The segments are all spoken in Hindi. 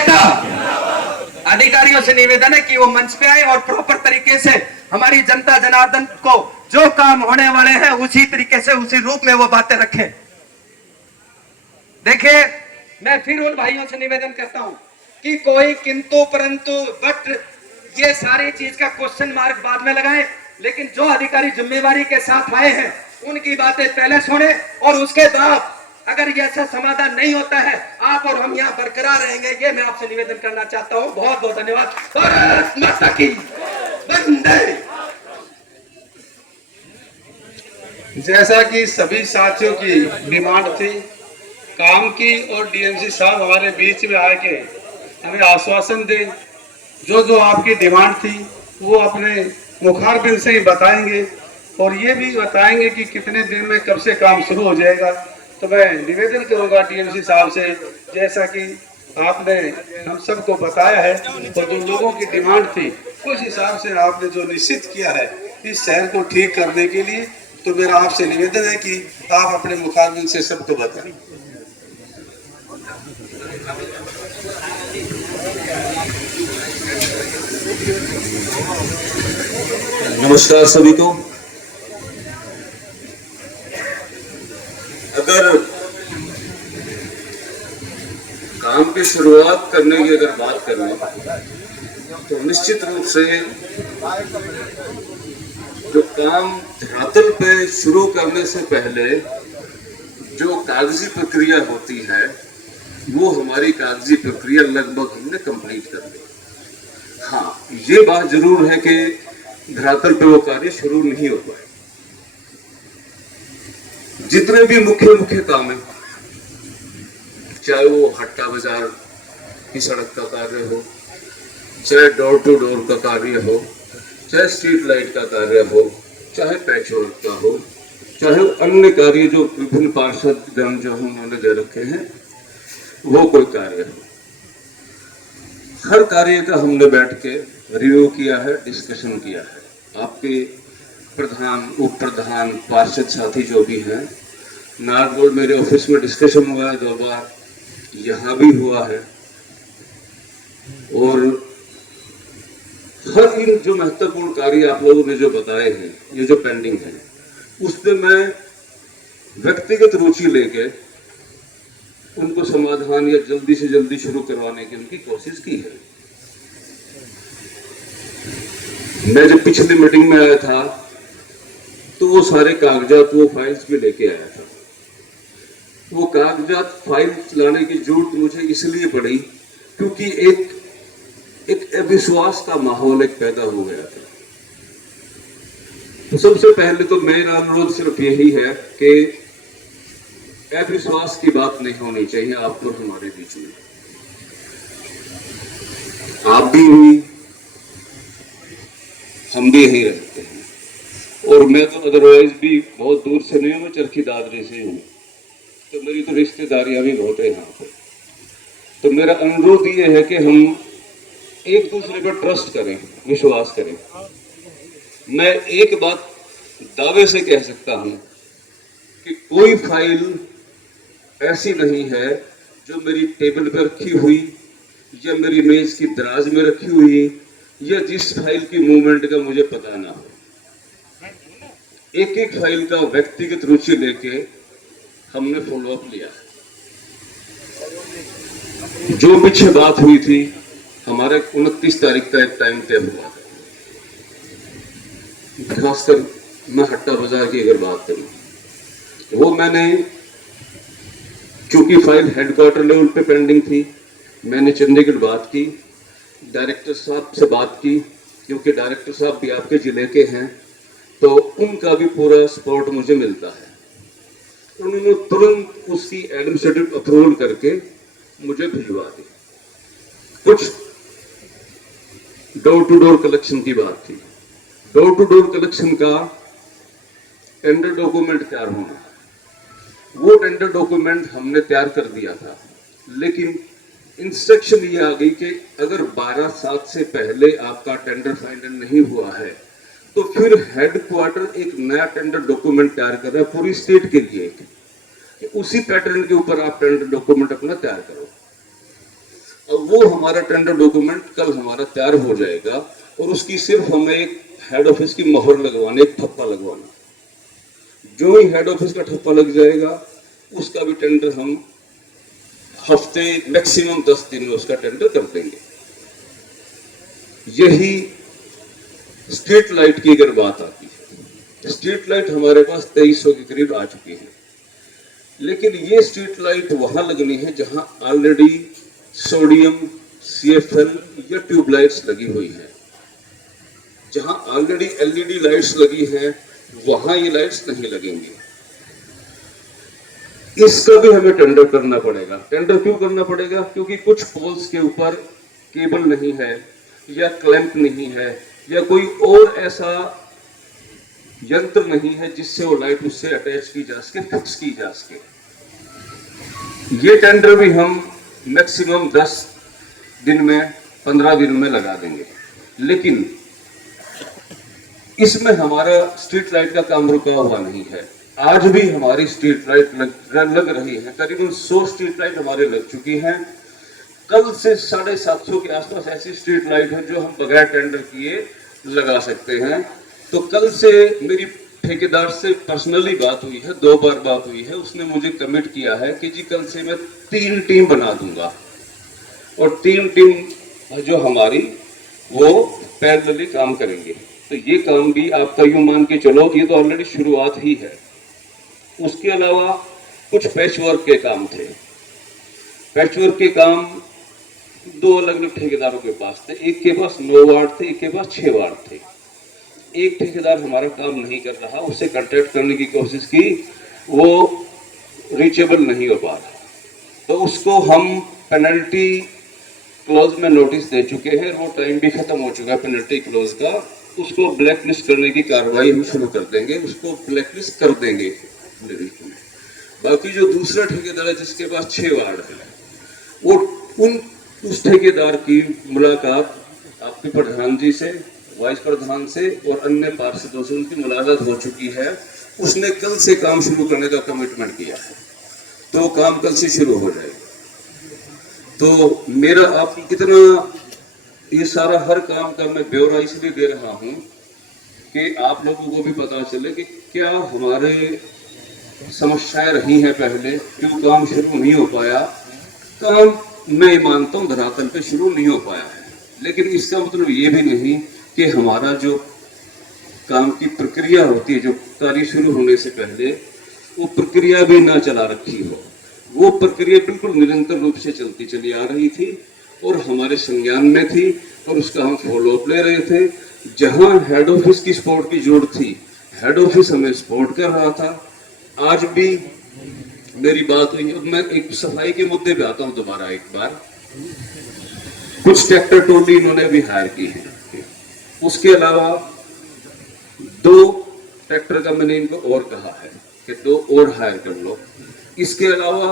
एकता। अधिकारियों से निवेदन है कि वो मंच पे आए और प्रॉपर तरीके से हमारी जनता जनार्दन को जो काम होने वाले हैं उसी तरीके से उसी रूप में वो बातें रखें। देखिए, मैं फिर उन भाइयों से निवेदन करता हूं कि कोई किंतु परंतु बट ये सारी चीज का क्वेश्चन मार्क बाद में लगाएं, लेकिन जो अधिकारी जिम्मेवारी के साथ आए हैं उनकी बातें पहले सुने और उसके बाद अगर ये ऐसा समाधान नहीं होता है आप और हम यहाँ बरकरार रहेंगे, ये मैं आपसे निवेदन करना चाहता हूँ। बहुत बहुत धन्यवाद। भारत माता की वंदे। जैसा कि सभी साथियों की डिमांड थी काम की और डीएमसी साहब हमारे बीच में आके हमें आश्वासन दें, जो जो आपकी डिमांड थी वो अपने मुखारबिन से ही बताएंगे और ये भी बताएंगे कि कितने दिन में कब से काम शुरू हो जाएगा। तो मैं निवेदन करूंगा डीएमसी साहब से, जैसा कि आपने हम सबको बताया है और जो लोगों की डिमांड थी उस हिसाब से आपने जो निश्चित किया है इस शहर को ठीक करने के लिए, तो मेरा आपसे निवेदन है कि आप अपने मुखारबिन से सबको बताएं। नमस्कार सभी को। अगर काम की शुरुआत करने की अगर बात करें तो निश्चित रूप से जो काम धरातल पे शुरू करने से पहले जो कागजी प्रक्रिया होती है वो हमारी कागजी प्रक्रिया लगभग हमने कंप्लीट कर ली। हाँ, ये बात जरूर है कि धरातल पे वो कार्य शुरू नहीं हो पाए। जितने भी मुख्य काम है, चाहे वो हट्टा बाजार की सड़क का कार्य हो, चाहे डोर टू डोर का कार्य हो, चाहे स्ट्रीट लाइट का कार्य हो, चाहे पैच वर्क का हो, चाहे अन्य कार्य जो विभिन्न पार्षद गण जो उन्होंने दे रखे हैं वो कोई कार्य हो, हर कार्य का हमने बैठ के रिव्यू किया है, डिस्कशन किया है। आपके प्रधान, उप प्रधान, पार्षद साथी जो भी हैं, नागौर मेरे ऑफिस में डिस्कशन हुआ है 2 बार, यहाँ भी हुआ है और हर इन जो महत्वपूर्ण कार्य आप लोगों ने जो बताए हैं, ये जो पेंडिंग है, उसमें मैं व्यक्तिगत रुचि लेके उनको समाधान या जल्दी से जल्दी शुरू करवाने की उनकी कोशिश की है। मैं जब पिछली मीटिंग में आया था तो वो सारे कागजात, वो फाइल्स भी लेके आया था। वो कागजात फाइल्स लाने की जरूरत मुझे इसलिए पड़ी क्योंकि एक अविश्वास का माहौल एक पैदा हो गया था। तो सबसे पहले तो मेरा अनुरोध सिर्फ यही है कि अविश्वास की बात नहीं होनी चाहिए आप और हमारे बीच में। आप भी हुई, हम भी यहीं रहते हैं और मैं तो अदरवाइज भी बहुत दूर से नहीं हूं, मैं चरखी दादरी से हूं, तो मेरी तो रिश्तेदारियां भी बहुत है यहाँ पे। तो मेरा अनुरोध ये है कि हम एक दूसरे पर ट्रस्ट करें, विश्वास करें। मैं एक बात दावे से कह सकता हूं कि कोई फाइल ऐसी नहीं है जो मेरी टेबल पर रखी हुई या मेरी मेज की दराज में रखी हुई या जिस फाइल की मूवमेंट का मुझे पता ना हो। एक एक फाइल का व्यक्तिगत रुचि लेके हमने फॉलोअप लिया। जो पीछे बात हुई थी, हमारे 29 तारीख का एक टाइम तय हुआ था। खासकर मैं हट्टा बाजार की अगर बात करूं, वो मैंने, चूंकि फाइल हेडक्वार्टर लेवल पे पेंडिंग थी, मैंने चंडीगढ़ बात की, डायरेक्टर साहब से बात की, क्योंकि डायरेक्टर साहब भी आपके जिले के हैं तो उनका भी पूरा सपोर्ट मुझे मिलता है। उन्होंने तुरंत उसकी एडमिनिस्ट्रेटिव अप्रूवल करके मुझे भिजवा दी। कुछ डोर टू डोर कलेक्शन की बात थी। डोर टू डोर कलेक्शन का टेंडर डॉक्यूमेंट तैयार होना, वो टेंडर डॉक्यूमेंट हमने तैयार कर दिया था, लेकिन इंस्ट्रक्शन ये आ गई कि अगर 12/7 से पहले आपका टेंडर फाइनल नहीं हुआ है तो फिर हेडक्वार्टर एक नया टेंडर डॉक्यूमेंट तैयार कर रहा है पूरी स्टेट के लिए, कि उसी पैटर्न के ऊपर आप टेंडर डॉक्यूमेंट अपना तैयार करो। और वो हमारा टेंडर डॉक्यूमेंट कल हमारा तैयार हो जाएगा और उसकी सिर्फ हमें एक हेड ऑफिस की मोहर लगवानी, एक ठप्पा लगवाना। जो ही हेड ऑफिस का ठप्पा लग जाएगा उसका भी टेंडर हम हफ्ते मैक्सिमम 10 दिन में उसका टेंडर कर देंगे। यही स्ट्रीट लाइट की अगर बात आती है, स्ट्रीट लाइट हमारे पास 2300 के करीब आ चुकी है, लेकिन ये स्ट्रीट लाइट वहां लगनी है जहां ऑलरेडी सोडियम, CFL या ट्यूबलाइट्स लगी हुई है। जहां ऑलरेडी LED लाइट्स लगी है वहां ये लाइट्स नहीं लगेंगी। इसका भी हमें टेंडर करना पड़ेगा। टेंडर क्यों करना पड़ेगा? क्योंकि कुछ पोल्स के ऊपर केबल नहीं है या क्लैंप नहीं है या कोई और ऐसा यंत्र नहीं है जिससे वो लाइट उससे अटैच की जा सके, फिक्स की जा सके। ये टेंडर भी हम मैक्सिमम 10 दिन में, 15 दिन में लगा देंगे। लेकिन इसमें हमारा स्ट्रीट लाइट का काम रुका हुआ नहीं है। आज भी हमारी स्ट्रीट लाइट लग रही है, करीबन 100 स्ट्रीट लाइट हमारे लग चुकी हैं। कल से 750 के आसपास ऐसी स्ट्रीट लाइट है जो हम बगैर टेंडर किए लगा सकते हैं। तो कल से मेरी ठेकेदार से पर्सनली बात हुई है, 2 बार बात हुई है। उसने मुझे कमिट किया है कि जी कल से मैं 3 टीम बना दूंगा और 3 टीम जो हमारी वो पैरेलली काम करेंगे। तो ये काम भी आपका यूं मान के चलो, ये तो ऑलरेडी शुरुआत ही है। उसके अलावा कुछ पैचवर्क के काम थे। पैचवर्क के काम 2 अलग अलग ठेकेदारों के पास थे। एक के पास 9 वार्ड थे, एक के पास 6 वार्ड थे। एक ठेकेदार हमारा काम नहीं कर रहा, उससे कांटेक्ट करने की कोशिश की, वो रीचेबल नहीं हो पा रहा, तो उसको हम पेनल्टी क्लोज में नोटिस दे चुके हैं। वो टाइम भी खत्म हो चुका है पेनल्टी क्लोज का। उसको ब्लैक लिस्ट करने की कार्रवाई हम शुरू कर देंगे, उसको ब्लैक लिस्ट कर देंगे। बाकी जो दूसरा ठेकेदार है जिसके पास 6 वार्ड है, वो उस ठेकेदार की मुलाकात आपके प्रधान जी से, वाइस प्रधान से और अन्य पार्षदों से उनकी मुलाकात हो चुकी है। उसने कल से काम शुरू करने का कमिटमेंट किया है, तो काम कल से शुरू हो जाएगा। तो मेरा आप कितना ये सारा हर काम का मैं ब्यौरा इसलिए दे रहा हूं कि आप लोगों को भी पता चले कि क्या हमारे समस्याएं रही हैं पहले, क्यों काम शुरू नहीं हो पाया। काम मैं मानता हूं धरातल पे शुरू नहीं हो पाया है, लेकिन इसका मतलब ये भी नहीं कि हमारा जो काम की प्रक्रिया होती है, जो कार्य शुरू होने से पहले, वो प्रक्रिया भी ना चला रखी हो। वो प्रक्रिया बिल्कुल निरंतर रूप से चलती चली आ रही थी और हमारे संज्ञान में थी और उसका हम फॉलोअप ले रहे थे। जहां हेड ऑफिस की सपोर्ट की जरूरत थी, हेड ऑफिस हमें सपोर्ट कर रहा था। आज भी मेरी बात हुई। अब मैं एक सफाई के मुद्दे पे आता हूं दोबारा एक बार। कुछ ट्रैक्टर टोली इन्होंने भी हायर की है। उसके अलावा 2 ट्रैक्टर का मैंने इनको और कहा है कि 2 और हायर कर लो। इसके अलावा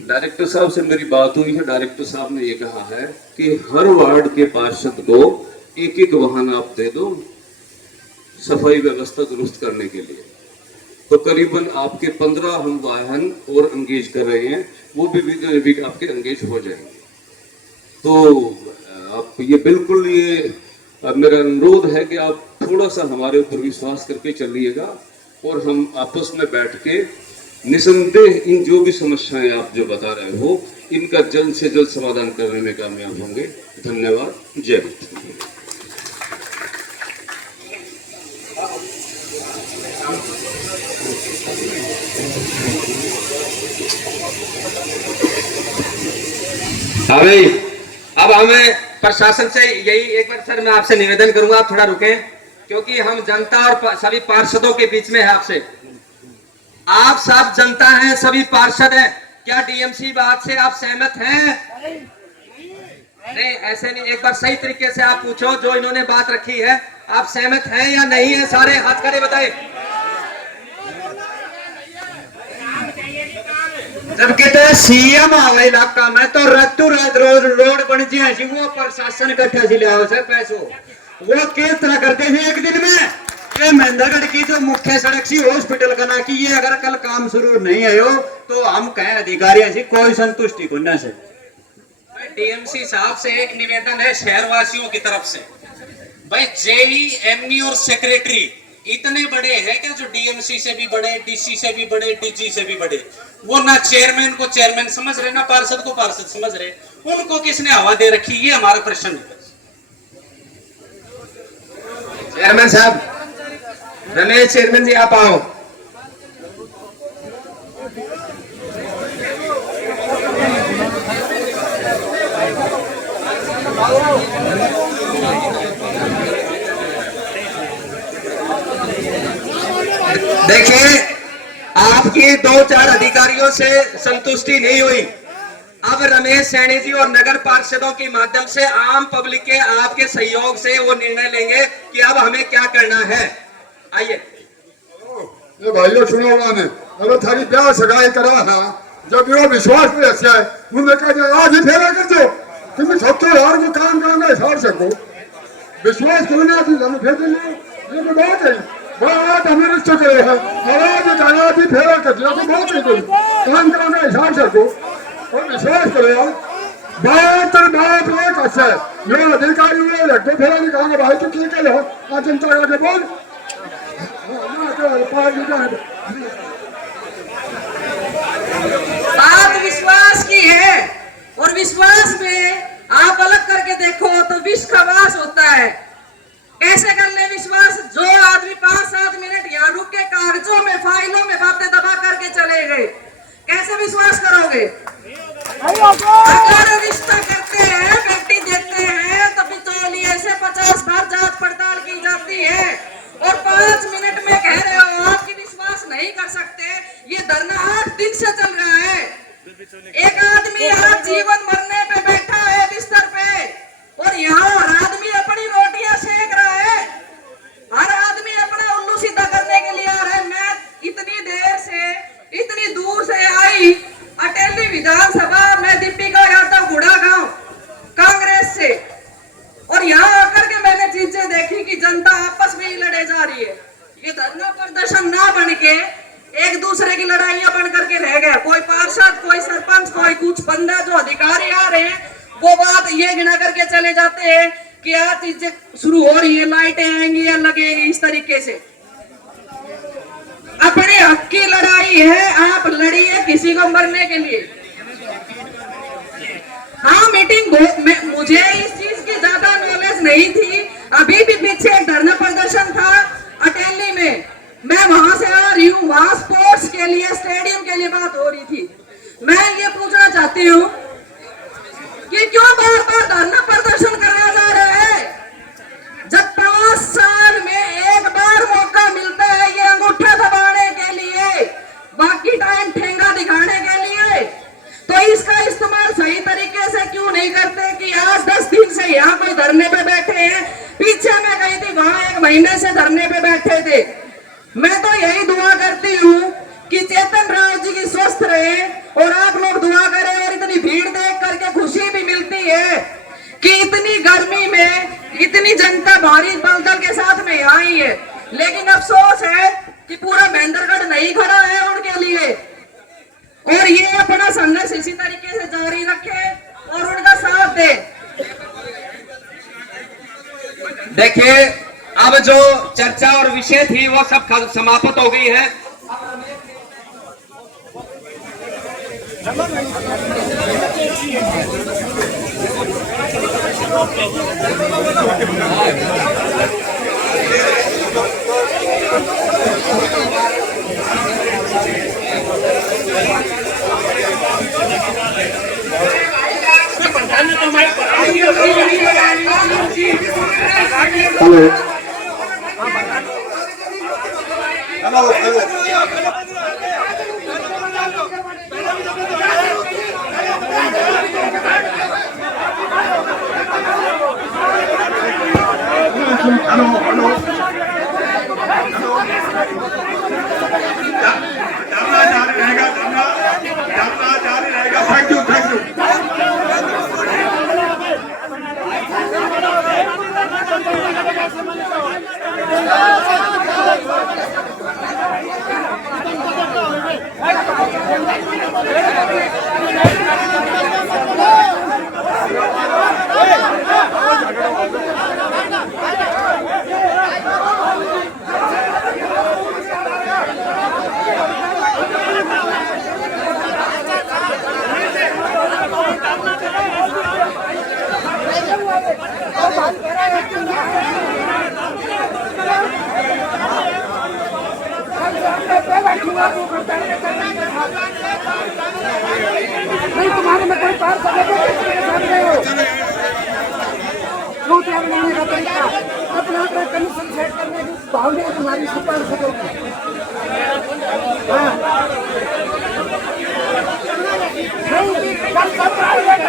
डायरेक्टर साहब से मेरी बात हुई है। डायरेक्टर साहब ने ये कहा है कि हर वार्ड के पार्षद को एक वाहन आप दे दो सफाई व्यवस्था दुरुस्त करने के लिए। तो करीबन आपके 15 हम वाहन और एंगेज कर रहे हैं, वो भी आपके एंगेज हो जाएंगे। तो आप ये बिल्कुल ये मेरा अनुरोध है कि आप थोड़ा सा हमारे ऊपर विश्वास करके चलिएगा और हम आपस में बैठ के निसंदेह इन जो भी समस्याएं आप जो बता रहे हो, इनका जल्द से जल्द समाधान करने में कामयाब होंगे। धन्यवाद। जय हिंद। हाँ भाई, अब हमें प्रशासन से यही एक बार सर मैं आपसे निवेदन करूंगा, आप थोड़ा रुकें, क्योंकि हम जनता और सभी पार्षदों के बीच में है। आपसे, आप सब जनता हैं, सभी पार्षद हैं। क्या डीएमसी बात से आप सहमत हैं? नहीं, ऐसे नहीं, एक बार सही तरीके से आप पूछो। जो इन्होंने बात रखी है, आप सहमत हैं या नहीं है? सारे हाथ खड़े बताए। जब कहते हैं सीएम आ गए इलाका में तो रातों रात रोड बन जाए, वो प्रशासन इकट्ठा से लिया से पैसों वो किस तरह करते थे एक दिन में। ये महेंद्रगढ़ की जो मुख्य सड़क सी हॉस्पिटल का ना की, ये अगर कल काम शुरू नहीं आयो तो हम कहें अधिकारियों से कोई संतुष्टि को न से टीएमसी साहब से एक निवेदन है शहरवासियों की तरफ से। भाई जेई, एमई और सेक्रेटरी इतने बड़े हैं क्या, जो डीएमसी से भी बड़े, डीसी से भी बड़े, डीजी से भी बड़े। वो ना चेयरमैन को चेयरमैन समझ रहे, ना पार्षद को पार्षद समझ रहे। उनको किसने हवा दे रखी, ये हमारा प्रश्न है। चेयरमैन साहब, रमेश चेयरमैन जी आप आओ। देखिए, आपकी 2-4 अधिकारियों से संतुष्टि नहीं हुई। अब रमेश सैनी जी और नगर पार्षदों के माध्यम से आम पब्लिक के आपके सहयोग से वो निर्णय लेंगे कि अब हमें क्या करना है। आइए। ये भाइयों सुनो, मैंने अरे थारी ब्याह सगाई करा है, जब वो विश्वास में रखा है, उन्होंने कहा आज ही फेरा कर दो, तुम 70,000 को काम करोगे हिसाब से को विश्वास करो ना, तो फेर देंगे। ये तो बात है, बात हमें रिश्ते करे है, आज ही फेरा कर दिया तो बहुत ही कोई काम करोगे हिसाब से को, और विश्वास करो यार। बात एक अच्छा है, ये अधिकारी हुए लगते फेरा नहीं कहा भाई तो ठीक है, आज जनता का बोल बात विश्वास की है, और विश्वास में आप अलग करके देखो तो विष का वास होता है। कैसे कर ले विश्वास? जो आदमी 5-7 मिनट यहाँ रुक के कागजों में, फाइलों में बातें दबा करके चले गए, कैसे विश्वास करोगे? अगर रिश्ता करते हैं, व्यक्ति देते हैं, तो बिचौलिए से 50 बार जांच पड़ताल की जाती है, और 5 मिनट में कह रहे हो आपकी विश्वास नहीं कर सकते। ये धरना 8 दिन से चल रहा है। एक आदमी आज जीवन मरने पे बैठा है बिस्तर पे, और यहाँ हर आदमी अपनी रोटियां सेक रहा है, हर आदमी अपना उल्लू सीधा करने के लिए आ रहा है। मैं इतनी देर से, इतनी दूर से आई अटेली विधानसभा में, दीपिका यादव गुड़ागांव कांग्रेस से, और यहाँ आकर के मैंने चीजें देखी कि जनता आपस में ही लड़े जा रही है। ये धरना प्रदर्शन ना बन के एक दूसरे की लड़ाइयां बन करके रह गए। कोई पार्षद, कोई सरपंच, कोई कुछ बंदा जो अधिकारी आ रहे हैं, वो बात ये गिना करके चले जाते हैं कि आज चीजें शुरू हो रही है, लाइटें आएंगी या लगेगी, इस तरीके से। अपने हक की लड़ाई है, आप लड़िए किसी को मरने के लिए। हाँ, मीटिंग मुझे इस चीज की ज्यादा नॉलेज नहीं थी। अभी भी पीछे एक धरना प्रदर्शन था अटेली में, मैं वहां से आ रही हूँ, वहां स्पोर्ट्स के लिए, स्टेडियम के लिए बात हो रही थी। मैं ये पूछना चाहती हूँ कि क्यों बार बार धरना प्रदर्शन कराया जा रहा है, जब 5 साल में एक बार मौका मिलता है ये अंगूठा दबाने के लिए, बाकी टाइम ठेंगा दिखाने के लिए। तो इसका इस्तेमाल सही तरीके से क्यों नहीं करते कि आज 10 दिन से यहाँ कोई धरने पे बैठे हैं। पीछे मैं गई थी, वहां 1 महीने से धरने पे बैठे थे। मैं तो यही दुआ करती हूँ कि चेतन राव जी की स्वस्थ रहे, और आप लोग दुआ करें। और इतनी भीड़ देख करके खुशी भी मिलती है कि इतनी गर्मी में इतनी जनता भारी बलदल के साथ में आई है, लेकिन अफसोस है कि पूरा महेंद्रगढ़ नहीं खड़ा है उनके लिए। और ये अपना संघर्ष इसी तरीके से जारी रखे और उनका साथ दे। देखिए, अब जो चर्चा और विषय थी वो सब समाप्त हो गई है। Thank you. नहीं तुम्हारे में कोई पार कर रोटियां बनाने का तरीका अपना अपना कमीशन सेट करने की भावना तुम्हारी सुपर सकेगी। नहीं कल सब प्राइवेट